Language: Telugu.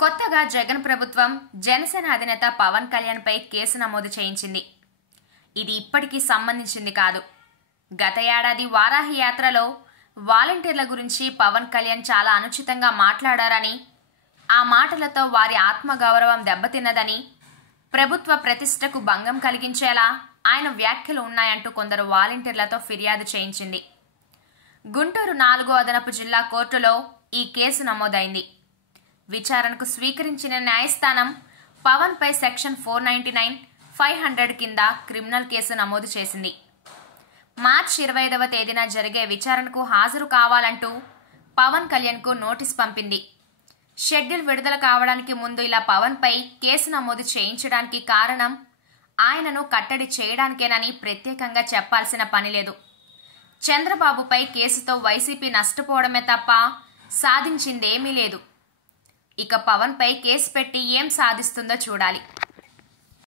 కొత్తగా జగన్ ప్రభుత్వం జనసేన అధినేత పవన్ కళ్యాణ్ పై కేసు నమోదు చేయించింది. ఇది ఇప్పటికీ సంబంధించింది కాదు. గత ఏడాది వారాహి యాత్రలో వాలంటీర్ల గురించి పవన్ కళ్యాణ్ చాలా అనుచితంగా మాట్లాడారని, ఆ మాటలతో వారి ఆత్మగౌరవం దెబ్బతిన్నదని, ప్రభుత్వ ప్రతిష్టకు భంగం కలిగించేలా ఆయన వ్యాఖ్యలు ఉన్నాయంటూ కొందరు వాలంటీర్లతో ఫిర్యాదు చేయించింది. గుంటూరు 4వ అదనపు జిల్లా కోర్టులో ఈ కేసు నమోదైంది. విచారణకు స్వీకరించిన న్యాయస్థానం పవన్ పై సెక్షన్ 499, 500 కింద క్రిమినల్ కేసు నమోదు చేసింది. మార్చి 25వ తేదీన జరిగే విచారణకు హాజరు కావాలంటూ పవన్ కళ్యాణ్కు నోటీస్ పంపింది. షెడ్యూల్ విడుదల కావడానికి ముందు ఇలా పవన్ పై కేసు నమోదు చేయించడానికి కారణం ఆయనను కట్టడి చేయడానికేనని ప్రత్యేకంగా చెప్పాల్సిన పని లేదు. చంద్రబాబుపై కేసుతో వైసీపీ నష్టపోవడమే తప్ప సాధించిందేమీ లేదు. ఇక పవన్ పై కేసు పెట్టి ఏం సాధిస్తుందో చూడాలి.